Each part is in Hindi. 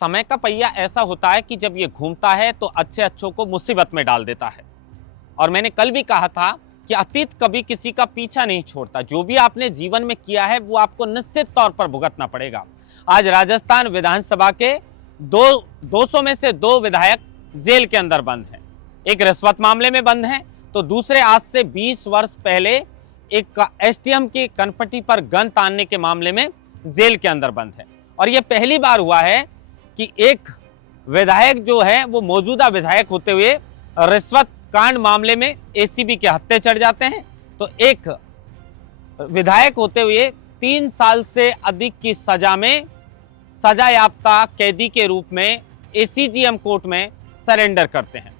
समय का पहिया ऐसा होता है कि जब ये घूमता है तो अच्छे अच्छों को मुसीबत में डाल देता है। और मैंने कल भी कहा था कि अतीत कभी किसी का पीछा नहीं छोड़ता। जो भी आपने जीवन में किया है वो आपको निश्चित तौर पर भुगतना पड़ेगा। आज राजस्थान विधानसभा के 200 में से 2 विधायक जेल के अंदर बंद हैं। एक रिश्वत मामले में बंद हैं, तो दूसरे आज से 20 वर्ष पहले एक एसडीएम की कनपट्टी पर गन तानने के मामले में जेल के अंदर बंद है। और यह पहली बार हुआ है कि एक विधायक जो है वो मौजूदा विधायक होते हुए रिश्वत कांड मामले में एसीबी के हत्थे चढ़ जाते हैं, तो एक विधायक होते हुए 3 साल से अधिक की सजा में सजा याफ्ता कैदी के रूप में एसीजीएम कोर्ट में सरेंडर करते हैं।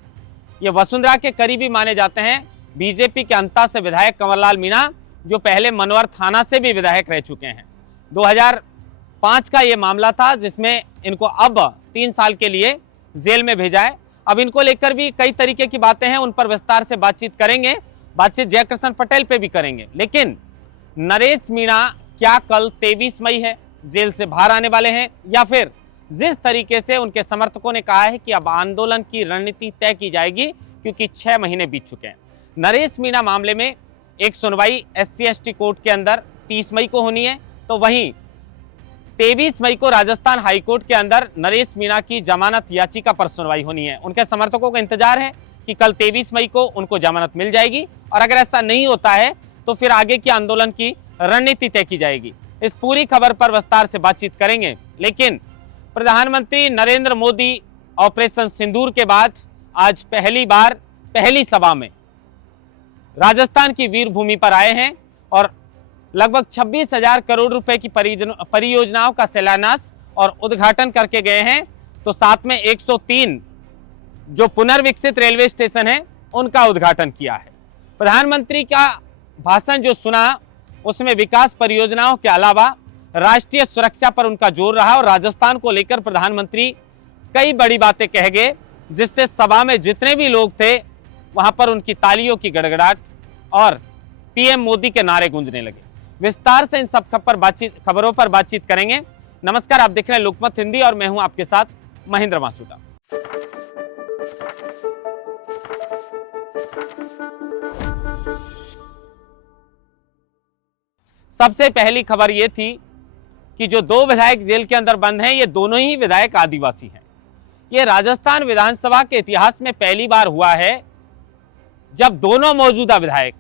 ये वसुंधरा के करीबी माने जाते हैं। बीजेपी के अंता से विधायक कंवरलाल मीणा, जो पहले मनोहर थाना से भी विधायक रह चुके हैं। 2005 का ये मामला था जिसमें इनको अब 3 साल के लिए जेल में भेजा है। अब इनको लेकर भी कई तरीके की बातें हैं, उन पर विस्तार से बातचीत करेंगे। बातचीत जयकृष्ण पटेल पे भी करेंगे। लेकिन नरेश मीणा क्या कल 23 मई है, जेल से बाहर आने वाले हैं, या फिर जिस तरीके से उनके समर्थकों ने कहा है कि अब आंदोलन की रणनीति तय की जाएगी क्योंकि 6 महीने बीत चुके हैं। नरेश मीणा मामले में एक सुनवाई SC/ST कोर्ट के अंदर 30 मई को होनी है, तो वहीं 23 मई को राजस्थान हाईकोर्ट के अंदर नरेश मीणा की जमानत याचिका पर सुनवाई होनी है। उनके समर्थकों का इंतजार है कि कल 23 मई को उनको जमानत मिल जाएगी, और अगर ऐसा नहीं होता है तो फिर आगे के आंदोलन की रणनीति तय की जाएगी। इस पूरी खबर पर विस्तार से बातचीत करेंगे। लेकिन प्रधानमंत्री नरेंद्र मोदी ऑपरेशन सिंदूर के बाद आज पहली बार पहली सभा में राजस्थान की वीर भूमि पर आए हैं और लगभग 26,000 करोड़ रुपए की परियोजनाओं का शिलान्यास और उद्घाटन करके गए हैं। तो साथ में 103 जो पुनर्विकसित रेलवे स्टेशन है उनका उद्घाटन किया है। प्रधानमंत्री का भाषण जो सुना उसमें विकास परियोजनाओं के अलावा राष्ट्रीय सुरक्षा पर उनका जोर रहा, और राजस्थान को लेकर प्रधानमंत्री कई बड़ी बातें कह गए, जिससे सभा में जितने भी लोग थे वहां पर उनकी तालियों की गड़गड़ाहट और पीएम मोदी के नारे गूंजने लगे। विस्तार से इन सब खबरों पर बातचीत करेंगे। नमस्कार, आप देख रहे हैं लोकमत हिंदी और मैं हूं आपके साथ महेंद्र मासूदा। सबसे पहली खबर यह थी कि जो 2 विधायक जेल के अंदर बंद हैं, ये दोनों ही विधायक आदिवासी हैं। ये राजस्थान विधानसभा के इतिहास में पहली बार हुआ है जब दोनों मौजूदा विधायक,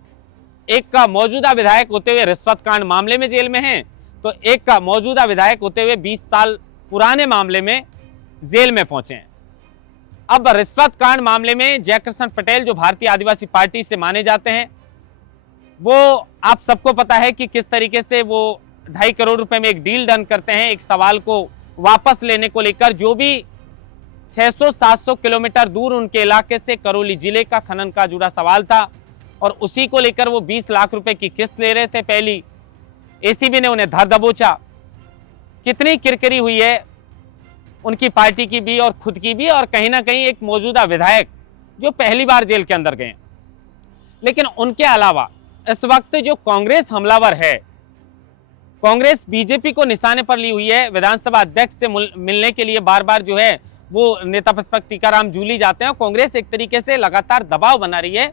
एक का मौजूदा विधायक होते हुए रिश्वत कांड मामले में जेल में हैं, तो एक का मौजूदा विधायक होते हुए 20 साल पुराने मामले में जेल में पहुंचे हैं। अब रिश्वत कांड मामले में जयकृष्ण पटेल, जो भारतीय आदिवासी पार्टी से माने जाते हैं, वो आप सबको पता है कि किस तरीके से वो 2.5 करोड़ रुपए में एक डील डन करते हैं एक सवाल को वापस लेने को लेकर। जो भी 600-700 किलोमीटर दूर उनके इलाके से करौली जिले का खनन का जुड़ा सवाल था, और उसी को लेकर वो 20 लाख रुपए की किस्त ले रहे थे। पहली एसीबी ने उन्हें धर दबोचा। कितनी किरकिरी हुई है उनकी पार्टी की भी और खुद की भी, और कहीं ना कहीं एक मौजूदा विधायक जो पहली बार जेल के अंदर गए। लेकिन उनके अलावा इस वक्त जो कांग्रेस हमलावर है, कांग्रेस बीजेपी को निशाने पर ली हुई है। विधानसभा अध्यक्ष से मिलने के लिए बार बार जो है वो नेता प्रतिपक्ष टीकाराम जूली जाते हैं, और कांग्रेस एक तरीके से लगातार दबाव बना रही है।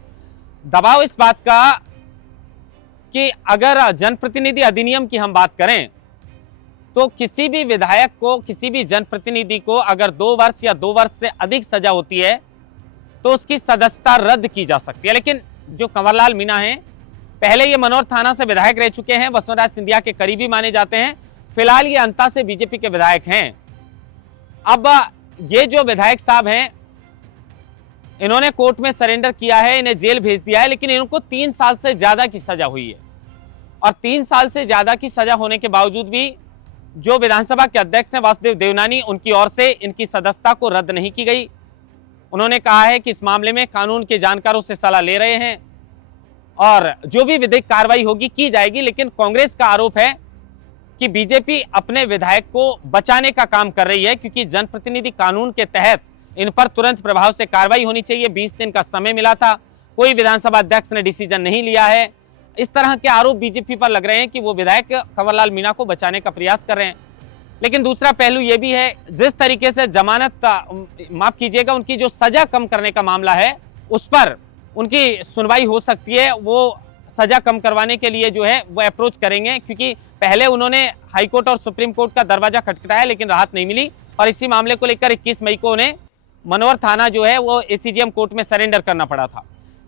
दबाव इस बात का कि अगर जनप्रतिनिधि अधिनियम की हम बात करें तो किसी भी विधायक को, किसी भी जनप्रतिनिधि को अगर 2 वर्ष या 2 वर्ष से अधिक सजा होती है तो उसकी सदस्यता रद्द की जा सकती है। लेकिन जो कंवरलाल मीणा हैं, पहले ये मनोहर थाना से विधायक रह चुके हैं, वसुंधरा सिंधिया के करीबी माने जाते हैं। फिलहाल ये अंता से बीजेपी के विधायक हैं। अब ये जो विधायक साहब हैं, इन्होंने कोर्ट में सरेंडर किया है, इन्हें जेल भेज दिया है, लेकिन इनको 3 साल से ज्यादा की सजा हुई है। और 3 साल से ज्यादा की सजा होने के बावजूद भी जो विधानसभा के अध्यक्ष हैं वासुदेव देवनानी, उनकी ओर से इनकी सदस्यता को रद्द नहीं की गई। उन्होंने कहा है कि इस मामले में कानून के जानकारों से सलाह ले रहे हैं और जो भी विधिक कार्रवाई होगी की जाएगी। लेकिन कांग्रेस का आरोप है कि बीजेपी अपने विधायक को बचाने का काम कर रही है, क्योंकि जनप्रतिनिधि कानून के तहत इन पर तुरंत प्रभाव से कार्रवाई होनी चाहिए। 20 दिन का समय मिला था, कोई विधानसभा अध्यक्ष ने डिसीजन नहीं लिया है। इस तरह के आरोप बीजेपी पर लग रहे हैं कि वो विधायक कंवरलाल मीणा को बचाने का प्रयास कर रहे हैं। लेकिन दूसरा पहलू यह भी है, जिस तरीके से जमानत, माफ कीजिएगा, उनकी जो सजा कम करने का मामला है उस पर उनकी सुनवाई हो सकती है। वो सजा कम करवाने के लिए जो है वो अप्रोच करेंगे, क्योंकि पहले उन्होंने हाईकोर्ट और सुप्रीम कोर्ट का दरवाजा खटखटाया लेकिन राहत नहीं मिली, और इसी मामले को लेकर 21 मई को उन्हें मनोहर थाना जो है वो एसीजेएम कोर्ट में सरेंडर करना पड़ा था।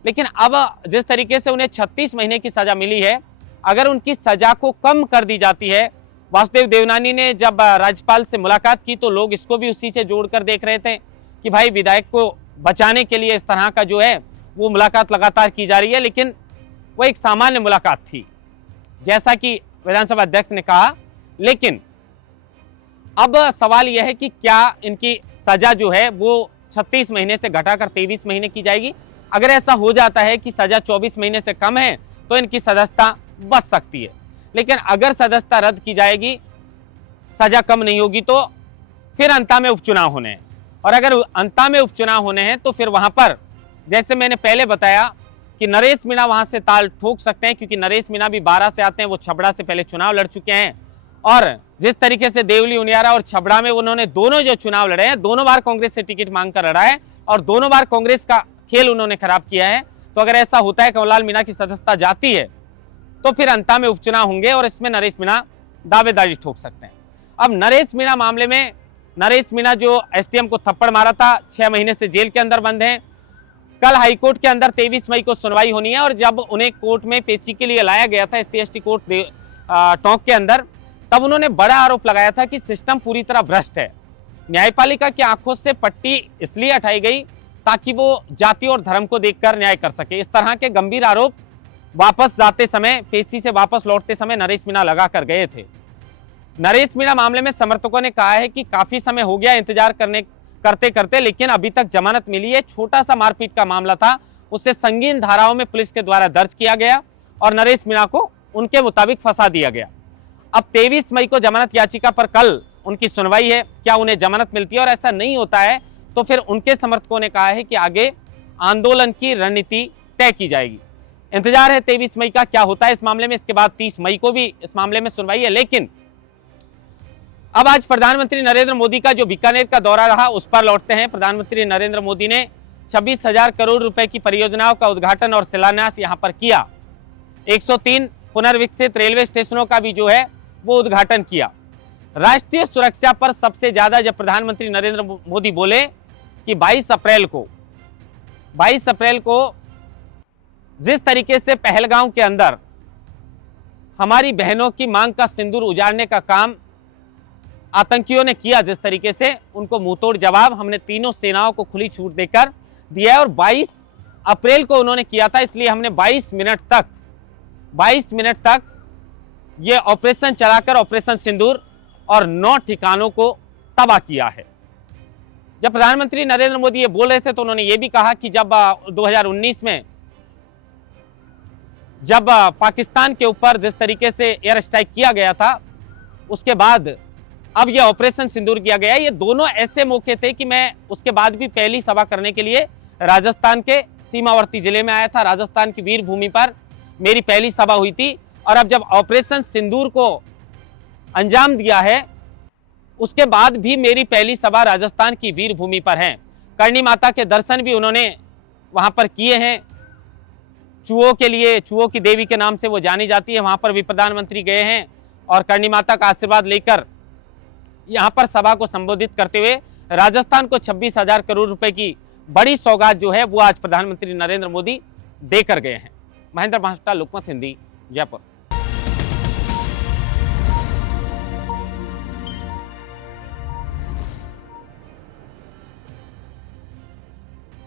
लेकिन अब जिस तरीके से उन्हें 36 महीने की सजा मिली है, अगर उनकी सजा को कम कर दी जाती है, वासुदेव देवनानी ने जब राज्यपाल से मुलाकात की तो लोग इसको भी उसी से जोड़कर देख रहे थे कि भाई विधायक को बचाने के लिए इस तरह का जो है वो मुलाकात लगातार की जा रही है, लेकिन वो एक सामान्य मुलाकात थी जैसा कि विधानसभा अध्यक्ष ने कहा। लेकिन अब सवाल यह है कि क्या इनकी सजा जो है वो 36 महीने से घटाकर 23 महीने की जाएगी। अगर ऐसा हो जाता है कि सजा 24 महीने से कम है तो इनकी सदस्यता बच सकती है, लेकिन अगर सदस्यता रद्द की जाएगी, सजा कम नहीं होगी, तो फिर अंता में उपचुनाव होने हैं, और अगर अंता में उपचुनाव होने हैं तो फिर वहां पर जैसे मैंने पहले बताया कि नरेश मीणा वहां से ताल ठोक सकते हैं, क्योंकि नरेश मीणा भी 12 से आते हैं, वो छबड़ा से पहले चुनाव लड़ चुके हैं, और जिस तरीके से देवली उनियारा और छबड़ा में उन्होंने दोनों जो चुनाव लड़े हैं, दोनों बार कांग्रेस से टिकट मांगकर लड़ा है और दोनों बार कांग्रेस का खेल उन्होंने खराब किया है। तो अगर ऐसा होता है कंवरलाल मीणा की सदस्यता जाती है तो फिर अंता में उपचुनाव होंगे और इसमें नरेश मीणा दावेदारी ठोक सकते हैं। अब नरेश मीणा मामले में, नरेश मीणा जो एसडीएम को थप्पड़ मारा था, 6 महीने से जेल के अंदर बंद हैं। कल हाईकोर्ट के अंदर 23 मई को सुनवाई होनी है, और जब उन्हें कोर्ट में पेशी के लिए लाया गया था SC ST कोर्ट टोंक के अंदर, तब उन्होंने बड़ा आरोप लगाया था कि सिस्टम पूरी तरह भ्रष्ट है। न्यायपालिका की आंखों से पट्टी इसलिए हटाई गई ताकि वो जाति और धर्म को देखकर न्याय कर सके। इस तरह के गंभीर आरोप वापस जाते समय, पेशी से वापस लौटते समय नरेश मीणा लगा कर गए थे। नरेश मीणा मामले में समर्थकों ने कहा है कि काफी समय हो गया इंतजार करते करते, लेकिन अभी तक जमानत मिली है। छोटा सा मारपीट का मामला था, उससे संगीन धाराओं में पुलिस के द्वारा दर्ज किया गया और नरेश मीणा को उनके मुताबिक फंसा दिया गया। अब 23 मई को जमानत याचिका पर कल उनकी सुनवाई है, क्या उन्हें जमानत मिलती है, और ऐसा नहीं होता है तो फिर उनके समर्थकों ने कहा है कि आगे आंदोलन की रणनीति तय की जाएगी। इंतजार है 23 मई का क्या होता है इस मामले में। इसके बाद 30 मई को भी इस मामले में सुनवाई है। लेकिन अब आज प्रधानमंत्री नरेंद्र मोदी का जो बीकानेर का दौरा रहा उस पर लौटते हैं। प्रधानमंत्री नरेंद्र मोदी ने 26,000 करोड़ रुपए की परियोजनाओं का उद्घाटन और शिलान्यास यहां पर किया। 103 पुनर्विकसित रेलवे स्टेशनों का भी जो है वो उद्घाटन किया। राष्ट्रीय सुरक्षा पर सबसे ज्यादा जब प्रधानमंत्री नरेंद्र मोदी बोले कि 22 अप्रैल को जिस तरीके से पहलगांव के अंदर हमारी बहनों की मांग का सिंदूर उजाड़ने का काम आतंकियों ने किया, जिस तरीके से उनको मुंहतोड़ जवाब हमने तीनों सेनाओं को खुली छूट देकर दिया है, और 22 अप्रैल को उन्होंने किया था, इसलिए हमने 22 मिनट तक ये ऑपरेशन चलाकर ऑपरेशन सिंदूर और 9 ठिकानों को तबाह किया है। जब प्रधानमंत्री नरेंद्र मोदी ये बोल रहे थे तो उन्होंने ये भी कहा कि जब 2019 में जब पाकिस्तान के ऊपर जिस तरीके से एयर स्ट्राइक किया गया था, उसके बाद अब यह ऑपरेशन सिंदूर किया गया। ये दोनों ऐसे मौके थे कि मैं उसके बाद भी पहली सभा करने के लिए राजस्थान के सीमावर्ती जिले में आया था। राजस्थान की वीर भूमि पर मेरी पहली सभा हुई थी, और अब जब ऑपरेशन सिंदूर को अंजाम दिया है उसके बाद भी मेरी पहली सभा राजस्थान की वीर भूमि पर है। करणी माता के दर्शन भी उन्होंने वहां पर किए हैं। चूहों के लिए, चूहों की देवी के नाम से वो जानी जाती है, वहां पर भी प्रधानमंत्री गए हैं और करणी माता का आशीर्वाद लेकर यहां पर सभा को संबोधित करते हुए राजस्थान को 26,000 करोड़ रुपए की बड़ी सौगात जो है वो आज प्रधानमंत्री नरेंद्र मोदी देकर गए हैं। महेंद्र महाष्टा, लोकमत हिंदी, जयपुर।